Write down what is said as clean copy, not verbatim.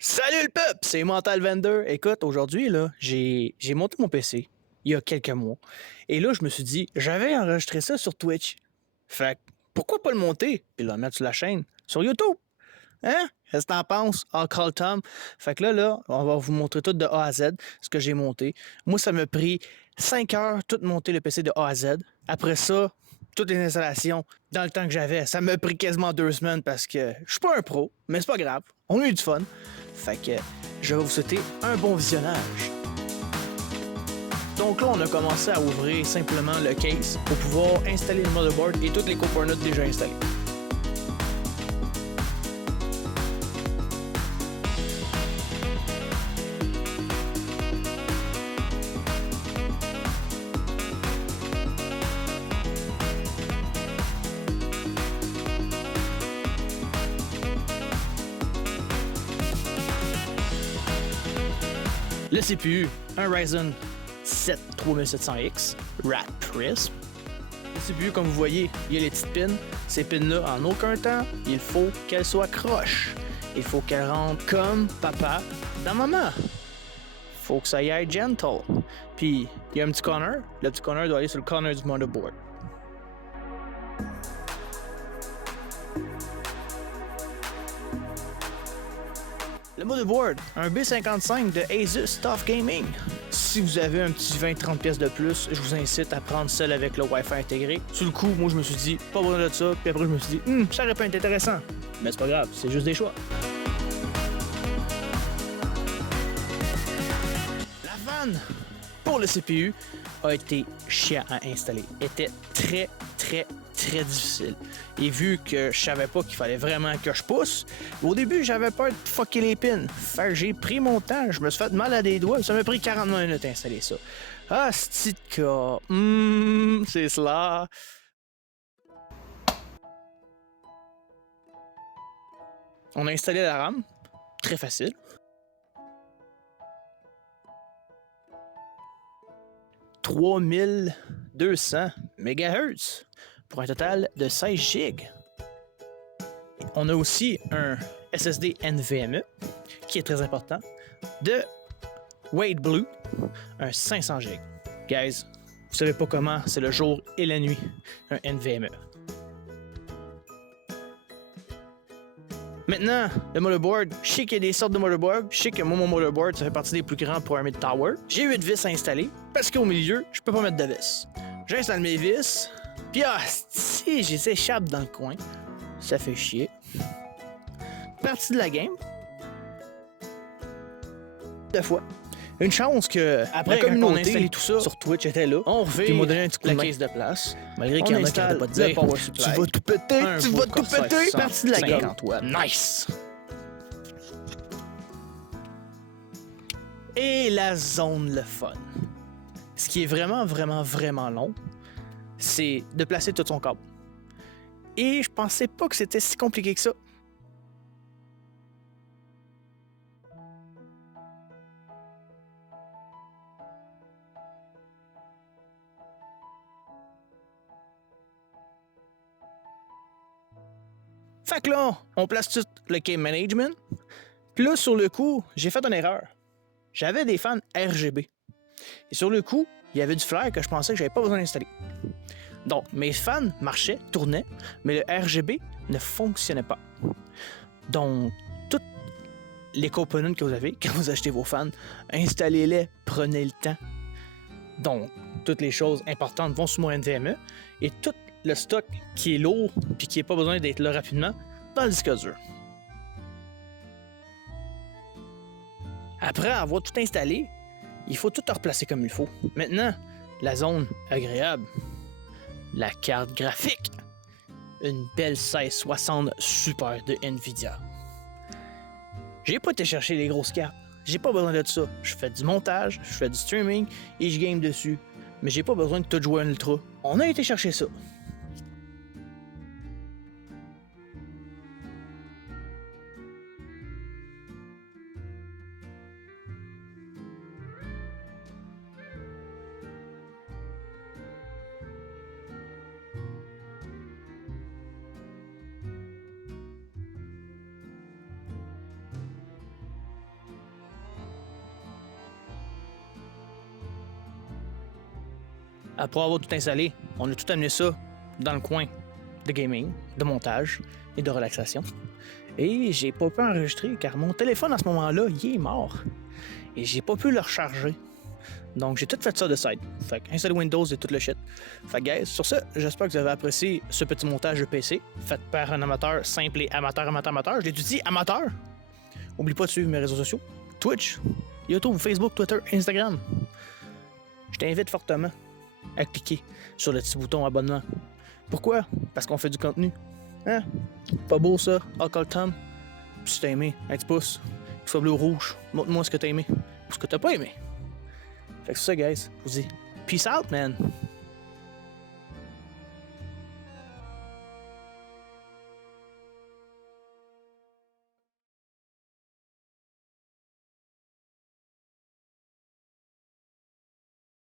Salut le peuple, c'est Mental Vendor. Écoute, aujourd'hui, là, j'ai monté mon PC il y a quelques mois. Et là, je me suis dit, j'avais enregistré ça sur Twitch. Fait que, pourquoi pas le monter puis le mettre sur la chaîne, sur YouTube? Hein? Qu'est-ce que t'en penses? I'll call Tom. Fait que là, on va vous montrer tout de A à Z, ce que j'ai monté. Moi, ça m'a pris 5 heures, tout monter le PC de A à Z. Après ça, toutes les installations, dans le temps que j'avais, ça m'a pris quasiment 2 semaines parce que je suis pas un pro, mais c'est pas grave. On a eu du fun. Fait que je vais vous souhaiter un bon visionnage. Donc là, on a commencé à ouvrir simplement le case pour pouvoir installer le motherboard et toutes les components déjà installés. Le CPU, un Ryzen 7 3700X Rat Prism. Le CPU, comme vous voyez, il y a les petites pins. Ces pins-là, en aucun temps, il faut qu'elles soient croches. Il faut qu'elles rentrent comme papa dans maman. Faut que ça y aille gentle. Puis, il y a un petit corner. Le petit corner doit aller sur le corner du motherboard. Le motherboard, un B55 de Asus TUF Gaming. Si vous avez un petit 20-30 pièces de plus, je vous incite à prendre celle avec le Wi-Fi intégré. Sur le coup, moi je me suis dit, pas besoin de ça, puis après je me suis dit, ça aurait pu être intéressant. Mais c'est pas grave, c'est juste des choix. La fan pour le CPU a été chiant à installer. Était très difficile. Et vu que je savais pas qu'il fallait vraiment que je pousse, au début j'avais peur de fucker les pins. Fait que j'ai pris mon temps, je me suis fait mal à des doigts, ça m'a pris 40 minutes à installer ça. Ah, c'est cas. C'est cela. On a installé la RAM, très facile. « 3200 MHz pour un total de 16 GB. On a aussi un SSD NVMe qui est très important de Wade Blue, un 500 GB. Guys, vous savez pas comment, c'est le jour et la nuit, un NVMe. Maintenant, le motherboard, je sais qu'il y a des sortes de motherboard. Je sais que moi, mon motherboard, ça fait partie des plus grands pour un mid-tower. J'ai 8 vis à installer parce qu'au milieu, je peux pas mettre de vis. J'installe mes vis, puis si j'ai ces échappes dans le coin, ça fait chier. Partie de la game. 2 fois. Une chance que après la communauté, on a installé tout ça sur Twitch était là. On revient, puis m'a donné un petit coup de main. Caisse de place. Malgré qu'il y en a qui n'arrêtaient pas de dire power supply. Tu vas tout péter, tu vas tout péter. Partie de la game. Nice. Et la zone le fun. Ce qui est vraiment long, c'est de placer tout son câble. Et je pensais pas que c'était si compliqué que ça. Fait que là, on place tout le key management. Puis là, sur le coup, j'ai fait une erreur. J'avais des fans RGB. Et sur le coup, il y avait du flair que je pensais que j'avais pas besoin d'installer. Donc, mes fans marchaient, tournaient, mais le RGB ne fonctionnait pas. Donc, toutes les components que vous avez, quand vous achetez vos fans, installez-les, prenez le temps. Donc, toutes les choses importantes vont sur mon NVMe et tout le stock qui est lourd puis qui n'a pas besoin d'être là rapidement dans le disque dur. Après avoir tout installé, il faut tout replacer comme il faut. Maintenant, la zone agréable, la carte graphique, une belle 1660 Super de Nvidia. J'ai pas été chercher les grosses cartes. J'ai pas besoin de ça. Je fais du montage, je fais du streaming et je game dessus. Mais j'ai pas besoin de tout jouer un ultra. On a été chercher ça. après avoir tout installé, on a tout amené ça dans le coin de gaming, de montage et de relaxation. Et j'ai pas pu enregistrer car mon téléphone à ce moment-là, il est mort. Et j'ai pas pu le recharger. Donc j'ai tout fait ça de side. Fait que installer Windows et tout le shit. Fait que guys, sur ça, j'espère que vous avez apprécié ce petit montage de PC fait par un amateur simple et amateur. J'ai dit amateur. Oublie pas de suivre mes réseaux sociaux. Twitch, YouTube, Facebook, Twitter, Instagram. Je t'invite fortement à cliquer sur le petit bouton abonnement. Pourquoi? Parce qu'on fait du contenu. Hein? Pas beau ça? Alcool Tom? Si t'as aimé, un petit pouce. Qu'il soit bleu ou rouge. Montre-moi ce que t'as aimé. Ou ce que t'as pas aimé. Fait que c'est ça, guys. Je vous dis peace out, man.